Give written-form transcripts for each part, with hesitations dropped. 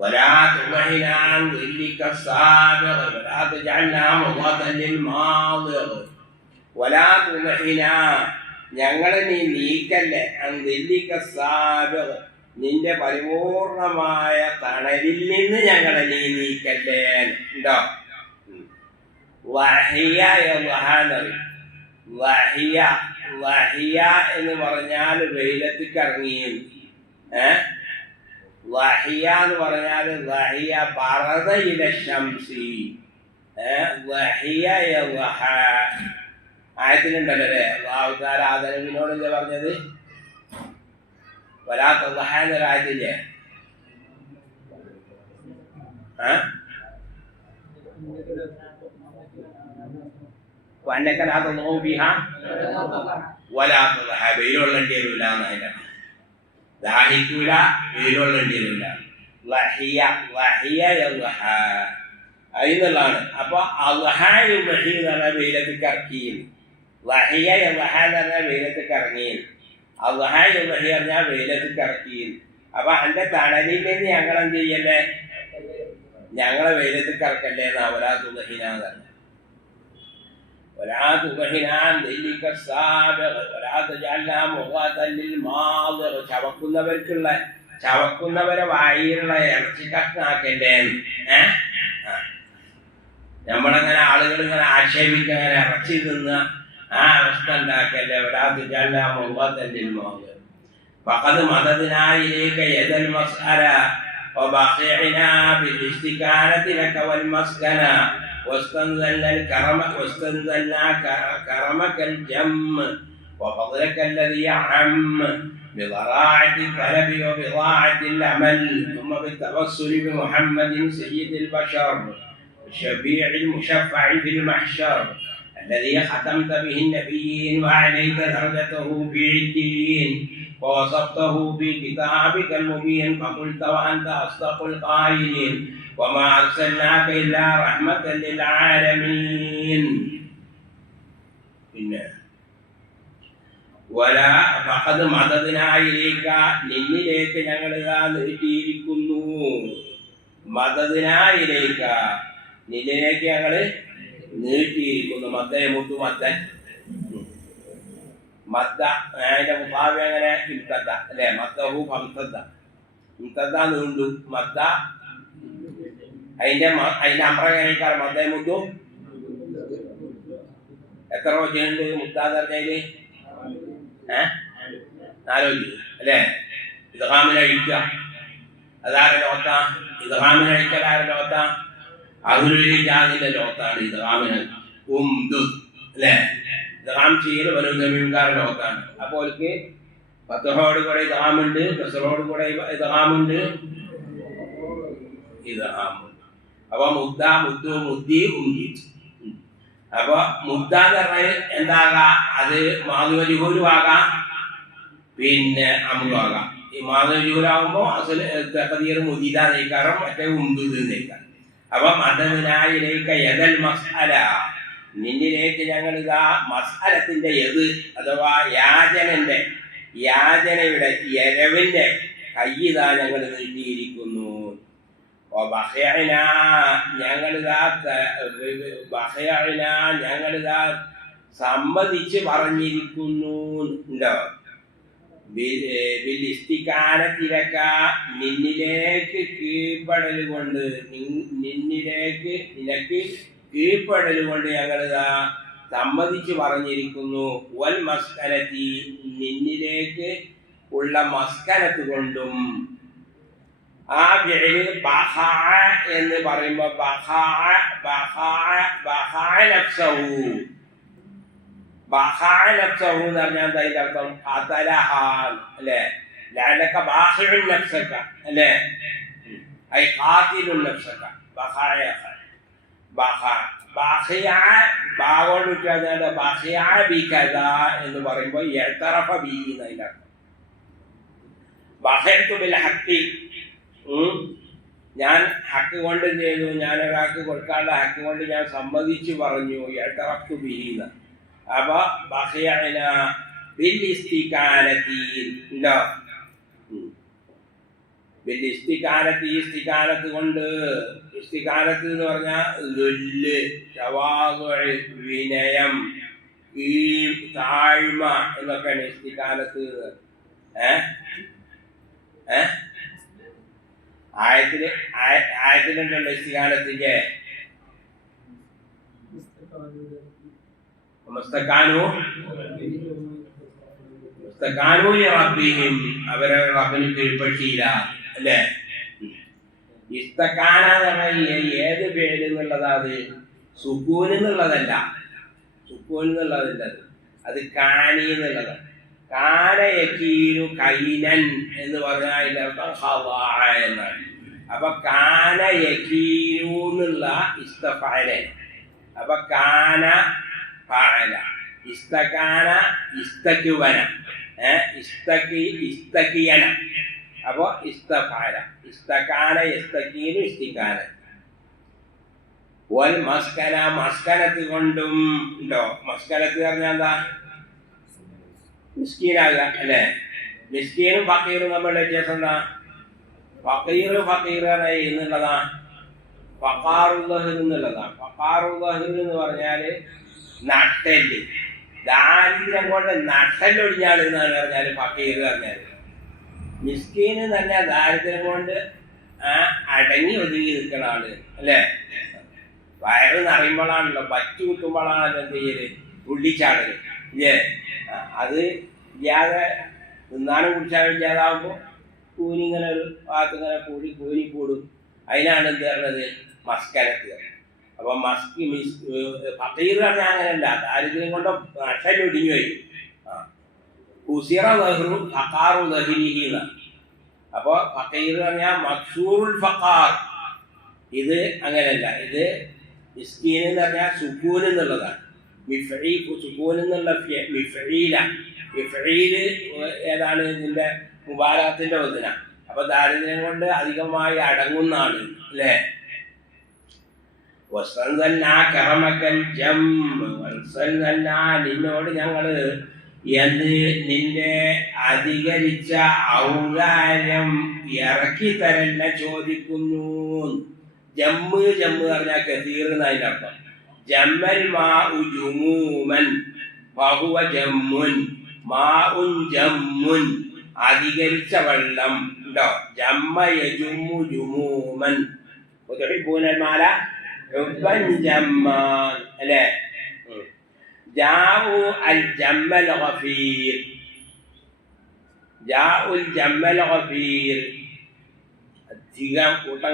ولا تضحنا عن ظلك السابق ولا تجعلنا مضغة للماضغ ولا تضحنا ഞങ്ങളെ നീ നീക്കല്ലേ അൻ ظلك السابق നിന്റെ പരിപൂർണമായ തണലിൽ നിന്ന് ഞങ്ങളെ നീ നീക്കല്ലേ ഉണ്ടോ. വഹിയ വഹിയ വഹിയ എന്ന് പറഞ്ഞാൽ വെയിലത്തേക്ക് ഇറങ്ങിയും വഹിയ എന്ന് പറഞ്ഞാൽ വഹിയ ബറദഇല ശംസി വഹിയ യവഹ ആയത്തിലുണ്ടല്ലോ അല്ലേ. അല്ലാഹു തആല ആദമിനോടല്ലേ പറഞ്ഞത് വലാ തദ്ഹ എന്നൊരായത്തില്ലേ. വഅന്നക ലാ തദ്ഹു ഫീഹാ വലാ തദ്ഹ വെയിലൊള്ളേണ്ടി വരില്ല എന്നതിൻ്റെ ദാഹിക്കൂല വെയിലൊള്ളേണ്ടി വരില്ല. വഹിയ വഹിയ യവഹ എന്നുള്ളതാണ്. അപ്പൊ അദ്ഹ യുദ്ഹി എന്ന് പറഞ്ഞാൽ വെയിലത്തേക്ക് ഇറക്കിയും വഹിയ യവഹ എന്ന് പറഞ്ഞാൽ വെയിലത്തേക്ക് ഇറങ്ങിയും അദ്ഹ യുദ്ഹി പറഞ്ഞാൽ വെയിലത്തേക്ക് ഇറക്കിയും. അപ്പൊ അതിന്റെ തണലിൽ നിന്ന് ഞങ്ങൾ എന്ത് ചെയ്യല്ലേ, ഞങ്ങളെ വെയിലത്തേക്ക് ഇറക്കല്ലേ എന്നാ വലാ തുദ്ഹിന എന്ന് പറഞ്ഞത്. ولا تضحنا عن ظلك السابق ولا تجعلنا مضغة للماضغ ചവക്കുന്നവരെ വായിലുള്ള ഇറച്ചി കഷ്ണാക്കല്ലേ. നമ്മളങ്ങനെ ആളുകൾ ഇങ്ങനെ ആക്ഷേപിക്കുക, അങ്ങനെ ഇറച്ചി തിന്ന ആ അവസ്ഥ ഉണ്ടാക്കല്ലേ. ولا تجعلنا مضغة للماضغ فقد مددنا إليك يد المسألة وبقينا بالاستكانة لك والمسكنة واستنزلنا كرمك الجم وفضلك الذي عم بضراعة الطلب وبضاعة الأمل ثم بالتوسل بمحمد سيد البشر الشفيع المشفع في المحشر الذي ختمت به النبيين وأعليت درجته في عليين ووصفته في كتابك المبين فقلت وأنت أصدق القائلين وما أرسلناك إلا رحمة للعالمين. ولا فقد مددنا إليك നിന്നിലേക്ക് ഞങ്ങൾ നീട്ടിയിരിക്കുന്നു. മദദിനാ ഇലൈക നിന്നിലേക്ക് ഞങ്ങൾ നീട്ടിയിരിക്കുന്നു. മദ്ദയെ മുത്തു മദ്ദൻ മദ്ദ അതിന്റെ മുഖാവ്യ അങ്ങനെ ഇംതദ്ദ അല്ലെ. മദ്ദഹു ഫംതദ്ദ ഇംതദ്ദ നീണ്ടു മദ്ദ അതിന്റെ അമ്രകാരം മദ്ദയെ മുത്തു എത്ര വചനുണ്ട് മുത്താന്ന് പറഞ്ഞതില് 4 വചനം അല്ലേ. ഇദ്ഗാമിനഴിക്കുക അതാരെ ലോകത്ത, ഇദ്ഗാമിനഴിക്കൽ ആരെ ലോകത്ത, അഹ്ലുൽ ലോകത്താണ് ഇദ്ഗാമിന് അല്ലേ. ഇദ്ഗാം ചെയ്യൽ വലുതമീൻകാരുടെ ലോകത്താണ്. അപ്പോൾ അവർക്ക് ഫത്ഹോട് കൂടെ ഇദ്ഗാമുണ്ട്, കസ്റോട് കൂടെ ഇദ്ഗാമുണ്ട്, ഇദ്ഗാമുണ്ട്. അപ്പൊ മുദ്ദ മുദ്ദു മുദ്ദി ഉംജീത്. അപ്പൊ മുദ്ദ എന്ന് പറഞ്ഞാൽ എന്താകാം, അത് മാധുമജൂരും ആകാം പിന്നെ അമ്രുവാകാം. ഈ മാധുമജൂരാകുമ്പോ അസല് തഖദീർ മുദീദ നയിക്കാറും മറ്റേ ഉംദുദ് നയിക്കാറും. അപ്പൊ മദദിനായിലേക്ക് യദൽ മസ്അല നിന്നിലേക്ക് ഞങ്ങൾ ഇതാ മസ്അലത്തിന്റെ യദ് അഥവാ യാചനയുടെ എരവിന്റെ കയ്യിതാ ഞങ്ങൾ നീട്ടിയിരിക്കുന്നു. ഞങ്ങളിതാ സമ്മതിച്ച് പറഞ്ഞിരിക്കുന്നു. ബിലിസ്തികാനത്തിലക്ക നിന്നിലേക്ക് കീഴ്പ്പെടൽ കൊണ്ട് നിനക്ക് കീഴ്പ്പെടൽ കൊണ്ട് ഞങ്ങളിതാ സമ്മതിച്ച് പറഞ്ഞിരിക്കുന്നു. വൽ മസ്കനത്തി നിന്നിലേക്ക് ഉള്ള മസ്കനത്ത് കൊണ്ടും. ആ ഫിഅല് ബഖാ എന്ന് പറയുമ്പോ ബഖാ നഫ്സഹു എന്ന് പറഞ്ഞാൽ അതിന്റെ അർത്ഥം ഖതലഹ അല്ലേ. ലഅലക ബാഖിഉൻ നഫ്സക അല്ലേ, ഐ ഖാതിലുൻ നഫ്സക. ബാഗോട് എന്ന് പറയുമ്പോൾ ഇഅ്തറഫ ബിഹി എന്നതിന്റെ അർത്ഥം. ബഖഅതു ബിൽ ഹഖ് ഞാൻ ഹക്ക് കൊണ്ട് ചെയ്തു, ഞാൻ ഒരാൾക്ക് കൊടുക്കാനുള്ള ഹക്ക് കൊണ്ട് ഞാൻ സമ്മതിച്ചു പറഞ്ഞു. ഇഅ്തറഫ്തു ബിഹി. അപ്പൊ ബഖിഅന ബിൽ ഇസ്തികാനതി പിന്നെ ഇസ്തികാനത്ത് ഈ ഇസ്തികാനത്ത് കൊണ്ട് ഇസ്തികാനത്ത് എന്ന് പറഞ്ഞാൽ ദുല്ല്, തവാദുഅ്, വിനയം, ഈ താഴ്മ എന്നൊക്കെയാണ് ഇസ്തികാനത്ത്. ആയത്തിലുണ്ടല്ലോ ഇസ്തികാനത്തിന്റെ അവരെ റബ്ബിന് കീഴ്പെട്ടിയില്ല അല്ലേ. ഇസ്തക്കാന എന്ന് പറഞ്ഞാൽ ഏത് പേര് എന്നുള്ളതാ? അത് സുക്കൂൻ എന്നുള്ളതല്ല, സുക്കൂൻ എന്നുള്ളതല്ല, അത് കാനി എന്നുള്ളതാണ്. കാന യകീനു കൈനൻ എന്ന് പറഞ്ഞാൽ അതിന്റെ അർത്ഥം ഹവാ എന്നാണ്. അപ്പൊ കാന യകീനു എന്നുള്ള ഇസ്തഫഅല. അപ്പൊ കാന ഫഅല, ഇസ്തകാന ഇസ്തക്വന, ഇസ്തകിയന. അപ്പൊ ഇസ്തഫഅല, ഇസ്തകാന യസ്തകീനു ഇസ്തികാന. വൽ മസ്കന, മസ്കനത്ത് കൊണ്ടും ഉണ്ടോ? മസ്കനത്ത് പറഞ്ഞാൽ എന്താ? മിസ്കീനാകുക അല്ലേ. മിസ്കീനും ഫക്കീറും തമ്മിലുള്ള വ്യത്യാസം എന്താ? ഫക്കീർ എന്നുള്ളതാ ഫഖാറുല്ലഹ് എന്നുള്ളതാ. ഫഖാറുല്ലഹ് എന്ന് പറഞ്ഞാല് നട്ടല്, ദാരിദ്ര്യം കൊണ്ട് നട്ടലൊടിഞ്ഞാൾ എന്നാണ് പറഞ്ഞാല് ഫക്കീർ പറഞ്ഞാല്. മിസ്കീൻ എന്ന് പറഞ്ഞാൽ ദാരിദ്ര്യം കൊണ്ട് അടങ്ങി ഒതുങ്ങി നിൽക്കുന്ന ആള് അല്ലേ. വയറ് നിറയുമ്പോഴാണല്ലോ, പറ്റു കുത്തുമ്പോഴാണല്ലോ എന്ത് ചെയ്യല്, തുള്ളിച്ചാടല് ഇല്ലേ. അത് ഇല്ലാതെ തിന്നാനും കുടിച്ചാലും ഇല്ലാതാവുമ്പോൾ കൂനിങ്ങനെ ഒരു ഭാഗത്ത് ഇങ്ങനെ കൂനി കൂടും. അതിനാണ് എന്ത് പറഞ്ഞത്? മസ്കനത്ത്. അപ്പൊ ഫക്കീർ പറഞ്ഞാൽ അങ്ങനെയല്ല, ദാരിദ്ര്യം കൊണ്ട് നട്ടലൊടിഞ്ഞു വരും. കുസിറ ലഹ്റു ഫഖാറു ലഹ്രിഹി എന്നാണ്. അപ്പൊ ഫക്കീർ പറഞ്ഞാൽ മക്സൂറുൽ ഫഖാർ. ഇത് അങ്ങനെയല്ല, ഇത് മിസ്കീൻ എന്ന് പറഞ്ഞാൽ സുക്കൂൻ എന്നുള്ളതാണ്. സുക്കൂൻ എന്നുള്ള മിഫ്ഈല. മിഫ്ഈല് ഏതാണ്? ഇതിന്റെ മുബാലഗത്തിന്റെ വചന. അപ്പൊ ദാരിദ്ര്യം കൊണ്ട് അധികമായി അടങ്ങുന്ന ആള് അല്ലേ. നിന്നോട് ഞങ്ങള് നിന്റെ അധികരിച്ച ഔദാര്യം ഇറക്കി തരല്ല ചോദിക്കുന്നു. ജമ്മ് പറഞ്ഞാൽ കസീർ എന്നതിന്റെ അർത്ഥം. ജമ്മൽ മാഉ ജുമൂമൻ ഫഹുവ ജമ്മുൻ. മാഉൻ ജമ്മുൻ, അധികരിച്ച വെള്ളം ഉണ്ടോ. ജമ്മ യജുമു ജുമൂമൻ. തുഹിബ്ബൂനൽ മാല ഹുബ്ബൻ ജമ്മാൻ അല്ലേ. ജാഉ അൽ ജമ്മൽ ഗഫീർ. ജാഉൽ ജമ്മൽ ഗഫീർ, അധികം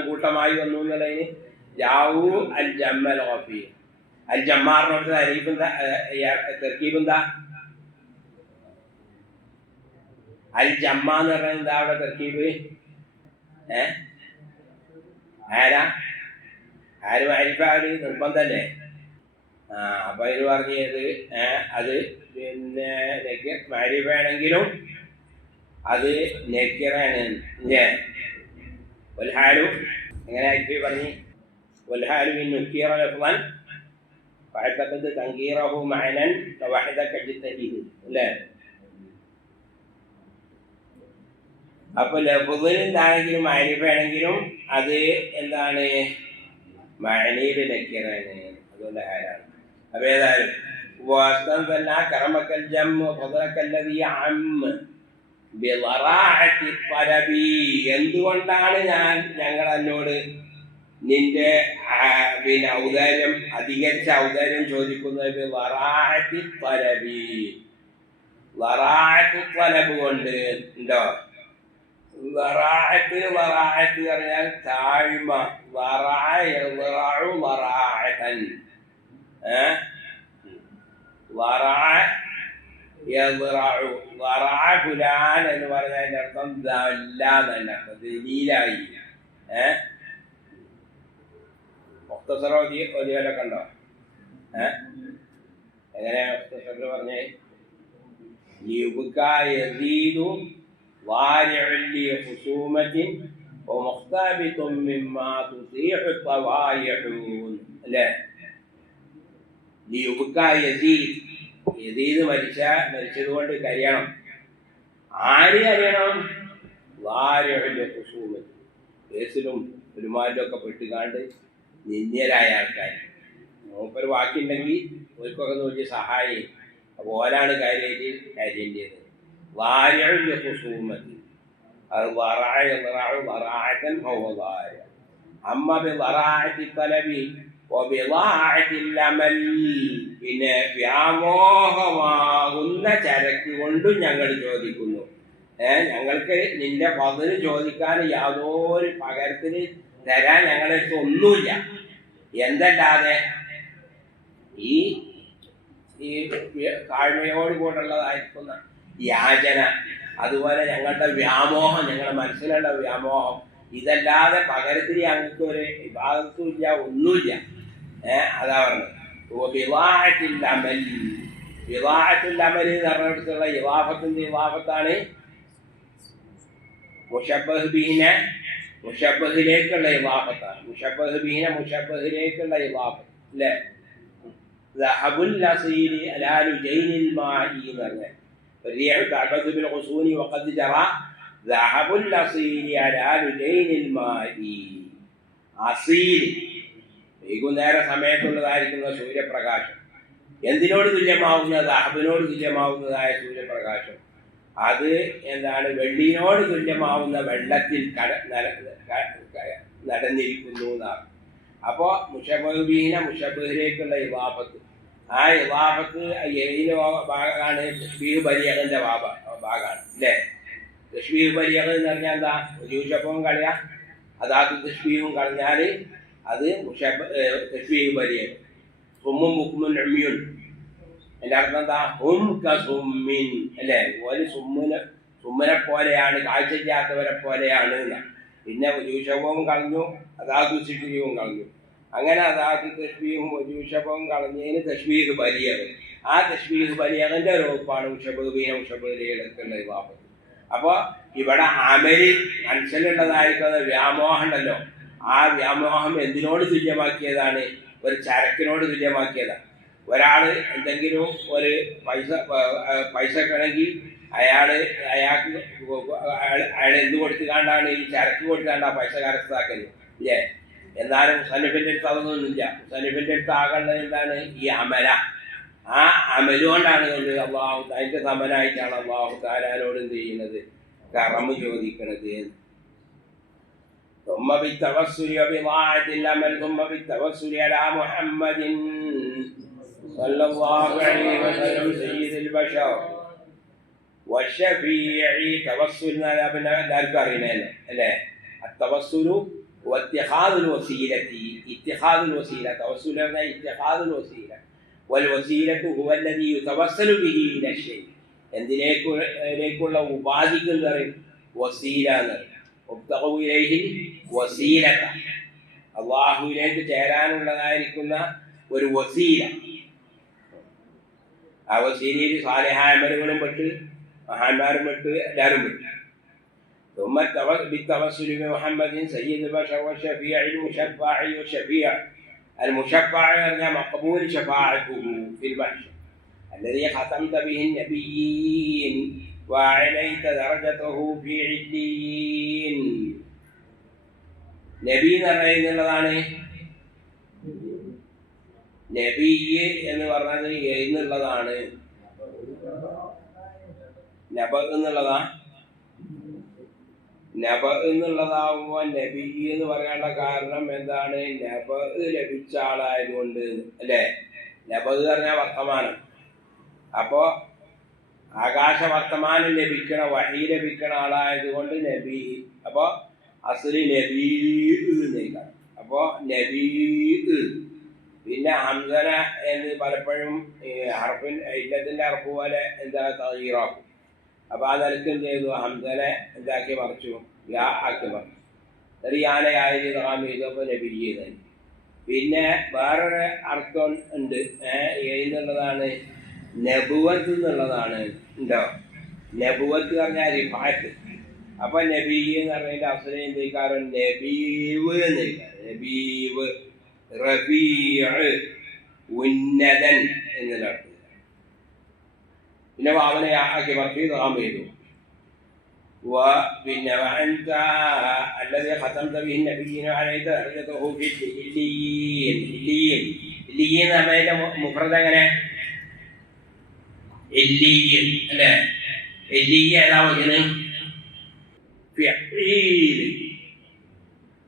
കൂട്ടമായി വന്നു എന്നുള്ളതിന് ജാഉ അൽ ജമ്മൽ ഗഫീർ. അൽ ജമ്മാറിനോട് തെർക്കീബ് എന്താ? അൽ ജമ്മ എന്ന് പറഞ്ഞാൽ എന്താ അവിടെ തെർക്കീബ്? ആരും അരിഫാല് നിർബന്ധല്ലേ. അപ്പൊ ഇത് പറഞ്ഞത് അത് പിന്നെ മാരിഫാണെങ്കിലും അത് നെക്കിറാണ്. വൽഹാലു എങ്ങനെ ആയിട്ട് പറഞ്ഞു? വൽഹാലു മിൻ നുക്കിറ ലഫ്ളൻ ഫഅതഖദ തൻകീറഹു മഅനൻ കവഹദക ജിത്തഹീദ് അല്ലേ. അപ്പൊ ലഫ്ളിലാണെങ്കിലും മാരിഫാണെങ്കിലും അത് എന്താണ്? മഅനീൽ നെക്കിറാണ്. അതുകൊണ്ട് ഹാലാണ്. അപ്പൊ ഏതായാലും കറമക്കൽ ജമ്മു ഫദറക്കല്ലദീ അമ്മ ബിളറാഅത്തി ത്വലബി. എന്തുകൊണ്ടാണ് ഞങ്ങൾ എന്നോട് നിന്റെ പിന്നെ ഔദാര്യം, അധികരിച്ച ഔദാര്യം ചോദിക്കുന്നത്? ബിളറാഅത്തി ത്വലബി, ലറാഅത്തു ത്വലബ് കൊണ്ട് ഉണ്ടോ. ലറാഅത്ത് പറഞ്ഞാൽ താഴ്മ. ലറാഅത്തൻ ഫുലാൻ എന്ന് പറഞ്ഞതിന്റെ അർത്ഥം ദല്ല എന്നല്ല, ദലീലായി. മുഖ്തസറൊക്കെ ഉണ്ടോ? എങ്ങനെ മുഖ്തസറിൽ പറഞ്ഞേ? അല്ലേ. യസീദ് മരിച്ചത് കൊണ്ട് കരയണം. ആര് കരയണം? കേസിലും പെരുമാറ്റമൊക്കെ പെട്ടുകാണ്ട് നിന്ദ്യരായ ആൾക്കാർ. മൂപ്പര് ബാക്കിയുണ്ടെങ്കിൽ ഒരിക്കൊക്കെ നോക്കി സഹായി. അപ്പോൾ ഓരാണ് കാര്യേണ്ടത്. വാര്യഴുള്ള കുസൂമത്തി അത് വറാഴത്തൻ ഭൗവാര അമ്മ വറാഴത്തി തലവി പിന്നെ വ്യാമോഹമാകുന്ന ചരക്ക് കൊണ്ടും ഞങ്ങൾ ചോദിക്കുന്നു. ഞങ്ങൾക്ക് നിന്റെ പതിന് ചോദിക്കാൻ യാതൊരു പകരത്തിന് തരാൻ ഞങ്ങൾക്ക് ഒന്നുമില്ല. എന്തല്ലാതെ ഈ താഴ്മയോട് കൂടെയുള്ളതായിരിക്കുന്ന യാചന, അതുപോലെ ഞങ്ങളുടെ വ്യാമോഹം, ഞങ്ങളുടെ മനസ്സിലുള്ള വ്യാമോഹം, ഇതല്ലാതെ പകരത്തിന് ഞങ്ങൾക്ക് ഒരു വിഭാഗത്തും ഇല്ല, ഒന്നുമില്ല. അതാ പറഞ്ഞത് വിവാഹത്തില്ലമൽ. വിവാഹത്തില്ലമൽ എന്ന് പറഞ്ഞിടത്തുള്ള ഇവാഫത്തിന്റെ ഇവാഫത്താണ് മുഷബ്ബഹ് ബിഹിനെ മുഷബ്ബഹിലേക്കുള്ള ഇവാഫത്താണ്. മുഷബ്ബഹ് ബിഹിനെ മുഷബ്ബഹിലേക്കുള്ള ഇവാഫത്ത് അല്ലേ? ദഹബുൽ അസീരി അലാ ലുജൈനിൽ മാഇ എന്ന് പറഞ്ഞാൽ الريح تعبث بالغصون وقد جرى ذهب الأصيل على لجين الماء. അസീൽ വൈകുന്നേര സമയത്തുള്ളതായിരിക്കുന്ന സൂര്യപ്രകാശം എന്തിനോട് തുല്യമാവുന്ന? ദഹബിനോട് തുല്യമാവുന്നതായ സൂര്യപ്രകാശം. അത് എന്താണ്? വെള്ളിനോട് തുല്യമാവുന്ന വെള്ളത്തിൽ നടന്നിരിക്കുന്നു എന്നാണ്. അപ്പോൾ മുഷബീനെ മുഷബിലേക്കുള്ള ഇവാഫത്ത്, ആ ഇവാഫത്ത് ഏതിന് ഭാഗമാണ്? തശ്ബീഹ് ബലിയകന്റെ ഭാഗമാണ് അല്ലേ? തശ്ബീഹ് ബലിയക എന്ന് പറഞ്ഞാൽ എന്താ? ജൂഷപ്പവും കളയാ, അതാത് തശ്ബീഹും കളഞ്ഞാൽ അത് തശ്ബീഹ് ബലിയക. സുമ്മും മുക്കുമുൻ ഉമ്മിയുൻ, എൻ്റെ അർത്ഥം എന്താ? ഹും കസുമ്മിൻ അല്ലേ? ഒരു സുമ്മിനെ പോലെയാണ്, കാഴ്ചയില്ലാത്തവരെ പോലെയാണ് എന്നാണ്. പിന്നെ ജൂഷപ്പവും കളഞ്ഞു, അതാത് തശ്ബീഹും കളഞ്ഞു. അങ്ങനെ അതാത് തശ്ബീഹും വജൂഷബവും കളഞ്ഞതിന് തശ്ബീഹ് ബലിയക. ആ തശ്ബീഹ് ബലിയകന്റെ രൂപമാണ് മുഷബീനെടുക്കുന്ന വിവാഹം. അപ്പോൾ ഇവിടെ അമല് മനസ്സിലുള്ളതായിരിക്കുന്ന വ്യാമോഹം ഉണ്ടല്ലോ, ആ വ്യാമോഹം എന്തിനോട് തുല്യമാക്കിയതാണ്? ഒരു ചരക്കിനോട് തുല്യമാക്കിയതാണ്. ഒരാൾ എന്തെങ്കിലും ഒരു പൈസ കിണെങ്കിൽ അയാൾക്ക് എന്ത് കൊടുത്തുകൊണ്ടാണ്? ഈ ചരക്ക് കൊടുത്തുകൊണ്ട് ആ പൈസ കരസ്ഥാക്കല് ഇല്ലേ? എന്നാലും മുസന്നിഫിൻ്റെ അടുത്ത് അതൊന്നുമില്ല. മുസന്നിഫിൻ്റെ അടുത്ത് ആകേണ്ടത് എന്താണ്? ഈ അമല. ആ അമലുകൊണ്ടാണ് അള്ളാഹു അതിൻ്റെ സമനായിട്ടാണ് അള്ളാഹു താലാനോട് എന്ത് ചെയ്യുന്നത്? കറമ് ചോദിക്കണത്. ثم بالتوسل وبضاعة الأمل ثم بالتوسل على محمد صلى الله عليه وسلم سيد البشر والشفيع. توسلنا എല്ലാവർക്കും അറിയണല്ലോ അല്ലേ? التوسل واتخاذ الوسيلة. اتخاذ الوسيلة توسل اتخاذ الوسيلة والوسيلة هو الذي يتوسل به إلى الشيء. എന്തിലേക്കുള്ള ഉപാധിക്ക് എന്ന് പറയും വസീല എന്ന് പറയും. ഉബ്തഗൂ ഇലൈഹിൽ വസീലത, അള്ളാഹുവിലേക്ക് ചേരാനുള്ളതായിരിക്കുന്ന ഒരു വസീല. ആ വസീലയിൽ സാലിഹായ അമലുകളും പെട്ട്, മഹാന്മാരും പെട്ട്, എല്ലാവരും പെട്ട്. ثم بالتوسل بمحمد سيد البشر والشفيع المشفع. والشفيع المشفع يعني مقبول شفاعته في المحشر الذي ختمت به النبيين وعليت درجته في عليين. നബി എന്ന് പറയുന്നതാണ്. നബി എന്ന് പറഞ്ഞത് എന്നുള്ളതാണ്. നബ എന്നുള്ളതാ. നബ എന്നുള്ളതാവുമ്പോൾ നബി എന്ന് പറയാനുള്ള കാരണം എന്താണ്? നബ ലഭിച്ച ആളായതുകൊണ്ട് അല്ലേ? നബ എന്ന് പറഞ്ഞാൽ വർത്തമാനം. അപ്പോ ആകാശ വർത്തമാനം ലഭിക്കണ, വഹി ലഭിക്കണ ആളായതുകൊണ്ട് നബി. അപ്പോ അസ്ലി നബീ എന്നേക്കാം. അപ്പോ നബീ. പിന്നെ ഹംസന എന്ന് പലപ്പോഴും ഇല്ലത്തിന്റെ അറപ്പ് പോലെ എന്താ തഗീറാക്കും. അപ്പൊ ആ നിലക്ക് എന്ത് ചെയ്തു? ഹംസനെ എന്താക്കി മറിച്ചു? യാ ആക്കി മറിച്ചു. യാനയായി ചെയ്തപ്പോ നബിയെ തന്നെ. പിന്നെ വേറൊരു അർത്ഥം ഉണ്ട്. എന്നുള്ളതാണ് നബുവത്ത് എന്നുള്ളതാണ്. ഉണ്ടോ? നബുവത്ത് പറഞ്ഞാൽ റിഫാത്ത്. അപ്പൊ നബി എന്ന് പറഞ്ഞതിന്റെ അവസരം എന്തിക്കാരൻ? നബീവ് എന്നിരിക്കാറ്. നബീവ്, റബീഅ്, ഉന്നതൻ എന്നുള്ള അർത്ഥം. പിന്നെ വാവനയാക്കി മർഫീ താം ചെയ്തു. وبن وأنت الذي ختمت به النبيين وعليك درجته في الليين الليين എന്നതിന്റെ മുഫ്രദ് എങ്ങനെ الليين അല്ലേ اللي ഏതാ വചനം ഫിഈൽ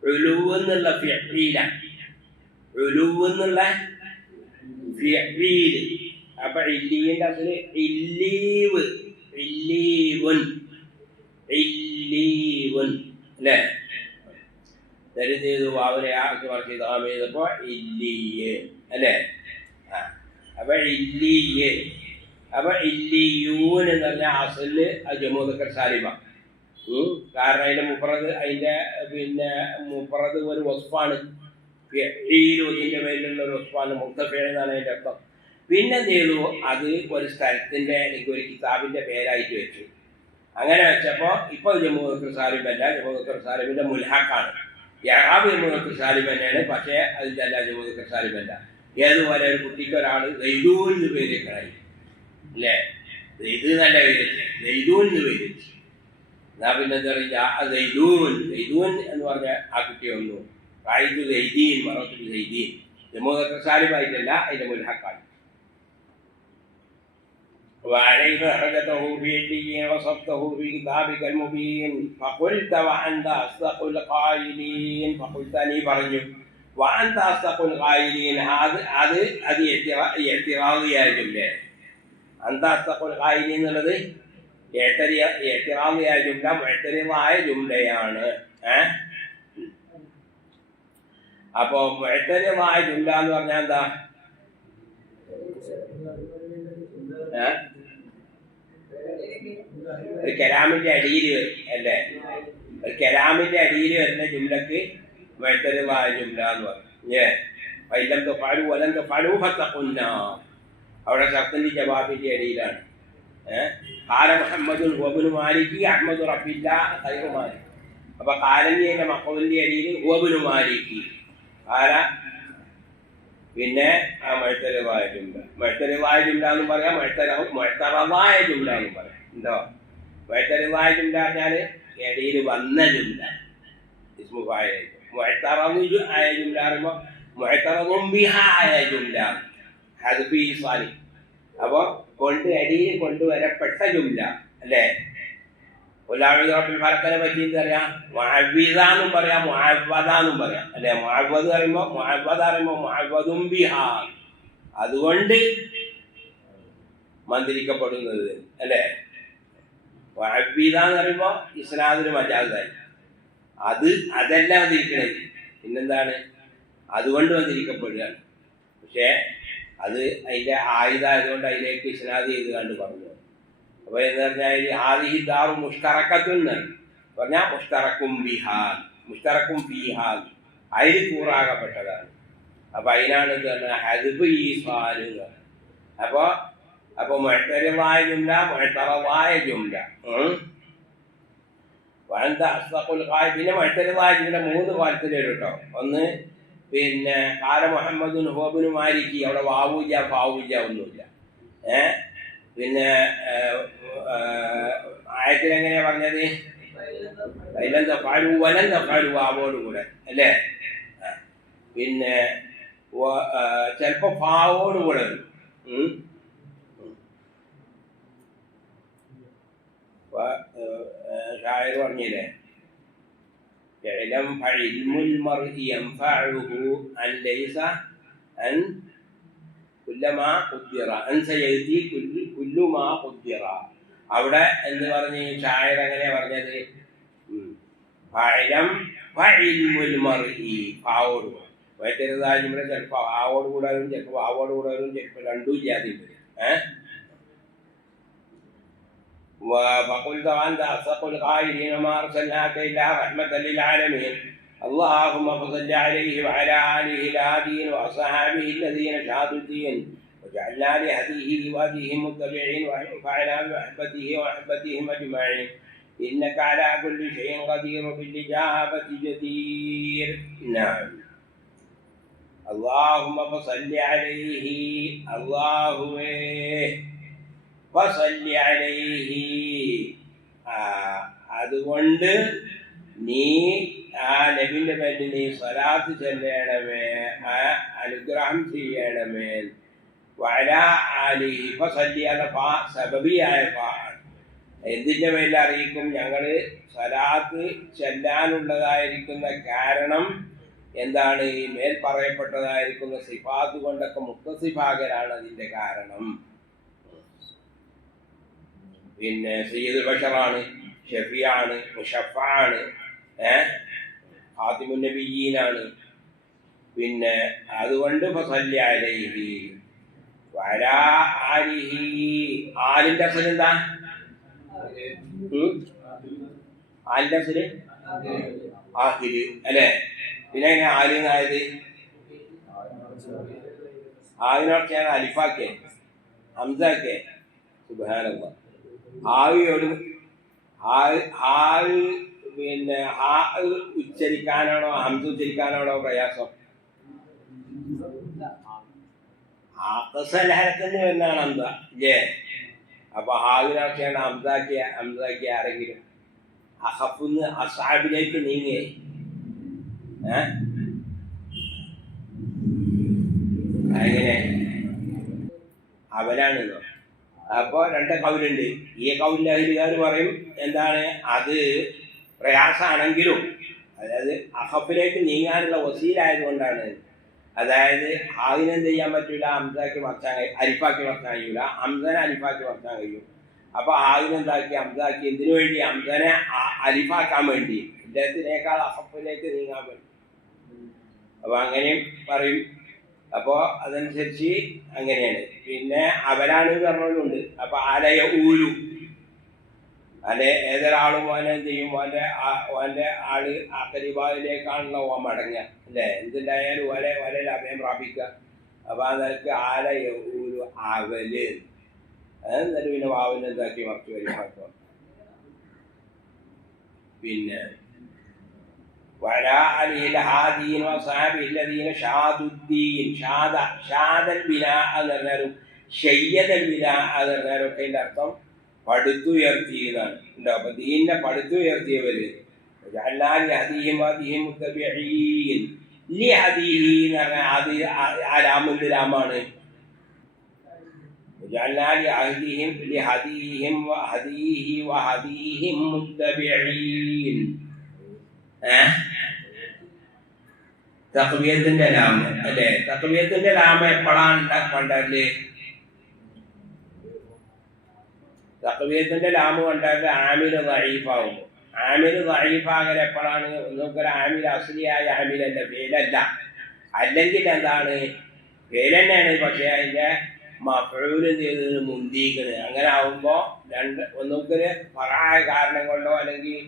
ഉലൂ എന്നുള്ള ഫിഈല ഉലൂ എന്നുള്ള ഫിഈൽ അപ്പൊ ഇല്ലീന്റെ അസല് ഇല്ലീവ് ഇല്ലീവുൻ ഇല്ലീവുൻ അല്ലേ തരും ചെയ്തു വാവനെ ആക്കി വർക്ക് ചെയ്തപ്പോ ഇല്ലിയ് അല്ലേ അപ്പൊ ഇല്ലിയ് അപ്പൊ ഇല്ലിയൂൻ എന്ന് പറഞ്ഞ അസല് ജമൂ മുദക്കർ സാലിമ കാരണം അതിന്റെ മുഫ്രദ് അതിന്റെ പിന്നെ മുഫ്രദ് ഒരു വസ്ഫാണ് ഇതിന്റെ പേരിലുള്ള ഒരു വസ്ഫാണ് മുഖ്തഫിഅൽ എന്നാണ് അതിന്റെ അർത്ഥം പിന്നെ എന്ത് ചെയ്തു അത് ഒരു സ്ഥലത്തിന്റെ അല്ലെങ്കിൽ ഒരു കിതാബിന്റെ പേരായിട്ട് വെച്ചു അങ്ങനെ വെച്ചപ്പോ ഇപ്പൊ ജമൂ മുദക്കർ സാലിമല്ല ജമൂ മുദക്കർ സാലിമിന്റെ മുൽഹഖാണ് യഅബ് ജമൂ മുദക്കർ സാലിം തന്നെയാണ് പക്ഷേ അതിന്റെ അല്ല ജമൂ മുദക്കർ സാലിമല്ല ഏതുപോലെ ഒരു കുട്ടിക്ക് ഒരാൾ ദൈദൂൻ എന്ന് പേര് വെക്കണായി അല്ലേ ഇത് നല്ല പേര് ദൈദൂൻ എന്ന് പേര് വെച്ചു എന്നാ പിന്നെ എന്താ പറയുക ദൈദൂൻ ദൈദൂൻ എന്ന് പറഞ്ഞ ആ കുട്ടി വന്നു കായിദു ദൈദീൻ മറത്തു ദൈദീൻ ജമൂ മുദക്കർ സാലിമായിട്ടല്ല അതിന്റെ മുൽഹഖാണ് وعليك حجته في عليين وصفته في كتابك المبين فقلت وأنت أصدق القائلين فقلت لي برجو وأنت أصدق القائلين هذا اعتراضي يا جملة أنت أصدق القائلين الذي اعتراضي يا جملة معترضة جملة يعني അപ്പോൾ മുഅ്തരിദായ ജുംല എന്ന് പറഞ്ഞാൽ എന്താ കലാമിന്റെ അടിയിൽ അല്ലേ കലാമിന്റെ അടിയിൽ വരുന്ന ജുംലക്ക് മുഅ്തരിദായ ജുംല എന്ന് പറയും ഫൈലം തഫഅലു വലം തഫഅലു ഫതഖുന്ന അവിടെ ശർത്തിന്റെ ജവാബിന്റെ അടിയിലാണ് ഖാല മുഹമ്മദുൻ വബ്നു മാലികി അഹ്മദു റബ്ബില്ല ഖൈറു മാലിക് അപ്പൊ ഖാലന്റെ മഖൂലിന്റെ അടിയിൽ വബ്നു മാലികി ഖാല പിന്നെ ആ മുഅ്തരിദായ ജുംല മുഅ്തരിദായ ജുംല എന്ന് പറയാം മുഅ്തറദായ ജുംല എന്ന് പറയാം എന്തോ മുഅ്തരിദായ ജുംല പറഞ്ഞാല് ഇടയിൽ വന്ന ജുംല ഇസ്മു ഫാഇൽ മുഅ്തറദു ആയ ജുംല പറയുമ്പോൾ മുഅ്തറദും ബിഹാ ആയ ജുംല ഹദ്ഫി സാലി അപ്പോൾ ഇടയിൽ കൊണ്ടുവരപ്പെട്ട ജുംല അല്ലേ ഫലക്കനെ പറ്റി എന്തറിയാം മുഅവ്വിദാന്നും പറയാം മുഅവ്വദാന്നും പറയാം അല്ലെ മുഅവ്വദ് പറയുമ്പോൾ മുഅവ്വദ പറയുമ്പോൾ മുഅവ്വദും ബിഹാ അതുകൊണ്ട് മന്ത്രിക്കപ്പെടുന്നത് അല്ലേ മുഅവ്വിദ എന്ന് പറയുമ്പോൾ ഇസ്നാദിന് മജാസായി അതല്ല വന്നിരിക്കണത് പിന്നെന്താണ് അതുകൊണ്ട് വന്നിരിക്കപ്പെടുകയാണ് പക്ഷേ അത് അതിൻ്റെ ആയുധമായതുകൊണ്ട് അതിലേക്ക് ഇസ്നാദ് ചെയ്ത് കണ്ട് പറഞ്ഞു അപ്പോൾ എന്ന് പറഞ്ഞാൽ ആദിഹി ദാറു മുഷ്തറക്കത്തുൻ പറഞ്ഞാൽ മുഷ്തറക്കും ബിഹാൻ മുഷ്തറക്കും ബിഹാൻ അതിൽ കൂറാകപ്പെട്ടതാണ് അപ്പോൾ അതിനാണ് ഇത് പറഞ്ഞാൽ ഹദ്ഫ് ഈസാൻ എന്ന് പറയുന്നത് അപ്പോൾ മുഅ്തരിദായ ജുംല മുഅ്തറദായ ജുംല വഅന്ത അസ്ദഖുൽ ഖായിൽ പിന്നെ മുഅ്തരിദായ ജുംല മൂന്ന് കാലത്തിൽ വരും കേട്ടോ ഒന്ന് പിന്നെ ഖാല മുഹമ്മദുൻ ഹുവബ്നു മാലികി അവിടെ വാവൂജ ഫാവൂജ ഒന്നുമില്ല പിന്നെ ആയത്തിൽ എങ്ങനെയാ പറഞ്ഞത് വലം തഫഅലു വാവോടുകൂടെ അല്ലേ പിന്നെ ചിലപ്പോൾ ഫാവോടുകൂടെ വരും ഷായർ പറഞ്ഞില്ലേ فعلم المرء ينفعه أن ليس أن كل ما قدر أن سيأتي كل ما قدر അവിടെ എന്ന് പറഞ്ഞ് ഷായർ എങ്ങനെയാ പറഞ്ഞത് ഫഇൽമുൽ മർഇ ഫാവോട് വൈത്തരുതായ ഇവിടെ ചിലപ്പോൾ ആവോട് കൂടെ വരും ചിലപ്പോൾ ആവോട് കൂടെ വരും ചിലപ്പോൾ രണ്ടും ഇല്ലാതെ വരും وقلت وأنت أصدق القائلين وما أرسلناك إلا رحمة للعالمين اللهم صل عليه وعلى آله الهادين وأصحابه الذين شهدوا الدين وجعلنا لهديه وهديهم متبعين وانفعنا بمحبته ومحبتهم أجمعين إنك على كل شيء قدير بالإجابة جدير نعم اللهم صل عليه اللهم فصل عليه അതുകൊണ്ട് നീ ആ നബിന്റെ പേരിൽ നീ സ്വലാത്ത് ചെല്ലണമേ, ആ അനുഗ്രഹം ചെയ്യണമേ. വഅലാ ആലിഹി ഫസല്ലി എന്ന സബബിയായ എന്തിൻ്റെ പേരിൽ അറിയിക്കും? ഞങ്ങൾ സ്വലാത്ത് ചെല്ലാനുള്ളതായിരിക്കുന്ന കാരണം എന്താണ്? ഈ മേൽ പറയപ്പെട്ടതായിരിക്കുന്ന സിഫാത്ത് കൊണ്ടൊക്കെ മുത്തസിഫാകരാണ് അതിൻ്റെ കാരണം. പിന്നെ സയ്യിദുൽ ബശറാണ്, ഷഫിയാണ്, മുഷഫാണ്, ഖാതിമുൻ നബിയ്യീനാണ്. പിന്നെ അതുകൊണ്ട് ഫസല്ലി അലൈഹി വഅലാ ആലിഹി. ആലിന്റെ അസൽ എന്താ? ആലിന്റെ അസല് ആഹില് അല്ലേ? പിന്നെ എങ്ങനെ ആലിന്നായത്? ആദിനൊക്കെയാണ് അലിഫാക്കെ ഹംസാക്കെ. സുബ്ഹാനല്ലാഹ്. ആവിയോട് പിന്നെ ഉച്ചരിക്കാനാണോ ഹംസ ഉച്ചരിക്കാനാണോ പ്രയാസം? ഹരക്കെന്ന് വരുന്നതാണ് ഹംസ ഇല്ലേ? അപ്പൊ ഹാവിനൊക്കെയാണ് ഹംസാക്കിയ ആരെങ്കിലും അഹഫുന്ന് അസാബിലേക്ക് നീങ്ങി അങ്ങനെ അവനാണെന്നോ. അപ്പോൾ രണ്ട് കൗലുണ്ട്. ഈ കൗലിൻ്റെ അഹിലുകാർ പറയും എന്താണ്? അത് പ്രയാസമാണെങ്കിലും, അതായത് അഹഫിലേക്ക് നീങ്ങാനുള്ള വസീലായതുകൊണ്ടാണ്. അതായത് ഹാവിനെന്ത് ചെയ്യാൻ പറ്റില്ല? ഹംസാക്കി മറച്ചാൻ അരിഫാക്കി മറച്ചാൻ കഴിയൂല, ഹംസനെ അരിഫാക്കി മറച്ചാൻ കഴിയും. അപ്പോൾ ഹാവിനെന്താക്കി ഹംസാക്കി. എന്തിനു വേണ്ടി? ഹംസനെ അരിഫാക്കാൻ വേണ്ടി, ഇദ്ദേഹത്തിനേക്കാൾ അഹഫിലേക്ക് നീങ്ങാൻ വേണ്ടി. അപ്പോൾ അങ്ങനെയും പറയും. അപ്പോൾ അതനുസരിച്ച് അങ്ങനെയാണ്. പിന്നെ അവരാണ് പറഞ്ഞതുകൊണ്ട് അപ്പോൾ ആലയ ഊരു അല്ലെ ഏതൊരാളും ഓനെ എന്ത് ചെയ്യും? ഓൻ്റെ ആള് ആക്കരിബാദിലേക്കാണല്ലോ ഓൻ മടങ്ങുക അല്ലേ? എന്തുണ്ടായാലും ഒരേ അഭയം പ്രാപിക്കുക. അപ്പോൾ ആ നിലക്ക് ആലയ ഊരു അവല് എന്നിട്ട് പിന്നെ വാവിനെ എന്താക്കി മറച്ചു വരും. പിന്നെ وعلى آله الهادين وصحبه الذين شادوا الدين شاد البناء എന്നറിഞ്ഞാലും ഷയ്യദ ബിനാ എന്നറിഞ്ഞാലും ഒക്കെ അതിൻ്റെ അർത്ഥം പടുത്തുയർത്തിയതാണ്. ഉണ്ടോ? അപ്പൊ ദീനിനെ പടുത്തുയർത്തിയവര് ാമാണ് തഖ്വിയത്തിന്റെ ലാമ് അല്ലേ? തഖ്വിയത്തിന്റെ ലാമ എപ്പോഴാണ് കണ്ടല്ലേ? തഖ്വിയത്തിന്റെ ലാമ് കണ്ടല്ലേ ആമില് ദഈഫാവുമ്പോൾ. ആമില് ദഈഫാകൽ എപ്പോഴാണ്? നമുക്കൊരു ആമിൽ അസ്ലിയായ ആമിലല്ല, ഫേലല്ല. അല്ലെങ്കിൽ എന്താണ്? ഫേൽ തന്നെയാണ്, പക്ഷേ അതിന്റെ മഫ്ഊല് ചെയ്തത് മുന്തിക്കണ്. അങ്ങനെ ആവുമ്പോൾ ഒന്നുക്കൊരു ഫറായ കാരണം കൊണ്ടോ അല്ലെങ്കിൽ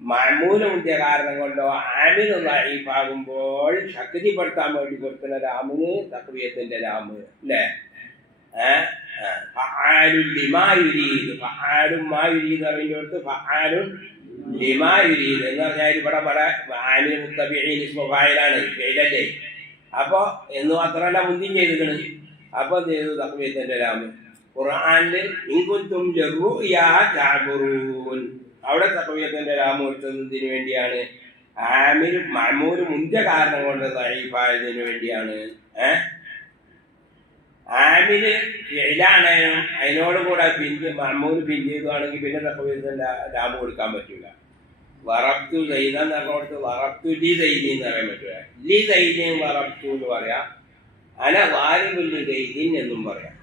മഅമൂല് മുന്തിയ കാരണം കൊണ്ടോ ആമിൽ ദഈഫാകുമ്പോൾ ശക്തിപ്പെടുത്താൻ വേണ്ടി കൊടുക്കുന്ന ലാമിന് തഖ്വിയത്തിന്റെ ലാമ് അല്ലേ? ഫഅാലുൻ ലിമാ യുരീദ്. ഫഅാലുൻ മാ യുരീദ് അറിഞ്ഞോടത്ത് ഫഅാലുൻ ലിമാ യുരീദ് എന്ന് പറഞ്ഞാൽ ഇവിടെ ആമിൽ മുത്തബിഈൻ ഇസ്മു ഫായിലാണ്, ഫെയിലല്ലേ? അപ്പോൾ എന്ന് മാത്രമല്ല മുന്തിയും ചെയ്തിക്കണ്. അപ്പോൾ എന്ത് ചെയ്തു? തഖ്വിയത്തിന്റെ ലാമ്. ഖുർആനിൽ ഇൻ കുൻതും ലിറുയാ തഅബുറൂൻ, അവിടെ തഖ്വിയത്തിന്റെ ലാമ് കൊടുത്തതിന് വേണ്ടിയാണ്. ആമിൽ മഅമൂല് മുന്തിയ കാരണം കൊണ്ട് ദഈഫായതിന് വേണ്ടിയാണ്. ആമില് ഫിഅലാണേനും അതിനോട് കൂടെ മഅമൂല് പിന്തിയതാണെങ്കിൽ പിന്നെ തഖ്വിയത്തിന്റെ ലാമ് കൊടുക്കാൻ പറ്റൂല. വറബ്തു സൈദ എന്ന് പറഞ്ഞോടത്ത് വറബ്തു ലി സൈദി എന്ന് പറയാൻ പറ്റൂല. ലി സൈദിൻ വറബ്തു എന്ന് പറയാം, അന വാരിബുൽ ലി സൈദിൻ എന്നും പറയാം.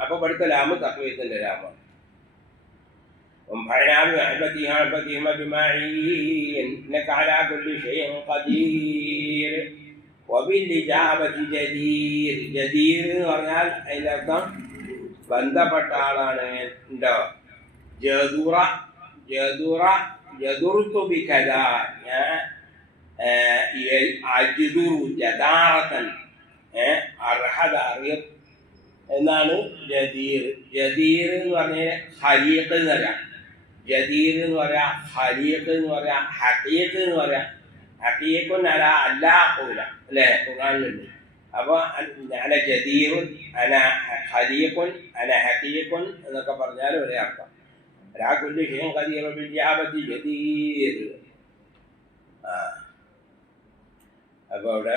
അപ്പൊ ഇവിടുത്തെ ലാമ് തഖ്വിയത്തിന്റെ ലാമാണ്. وانفعنا بمحبته ومحبتهم أجمعين إنك على كل شيء قدير وبالإجابة جدير. ജദീർ എന്ന് പറഞ്ഞാൽ അതിൻ്റെ അർത്ഥം ബന്ധപ്പെട്ട ആളാണ്. ഉണ്ടോ? ജദുറത്തു ബികദ അജ്ദുറു ജദാറത്തൻ അർഹദ അറിയത്ത് എന്നാണ് ജദീർ. ജദീർ എന്ന് പറഞ്ഞാൽ ഖലീഖ് എന്ന് പറയാം, ജദീർ എന്ന് പറയാം, ഖലീഖ് എന്ന് പറയാം, ഹഖീഖ് എന്ന് പറയാം. ഹഖീഖുൻ അല അല്ലാഖൂല അല്ലേ? ഖുർആനിലുണ്ട്. അപ്പോൾ അന ജദീറുൻ, അന ഖലീഖുൻ, അന ഹഖീഖുൻ എന്നൊക്കെ പറഞ്ഞാൽ ഒരേ അർത്ഥം. على كل شيء قدير بالإجابة جدير. അപ്പോൾ അവിടെ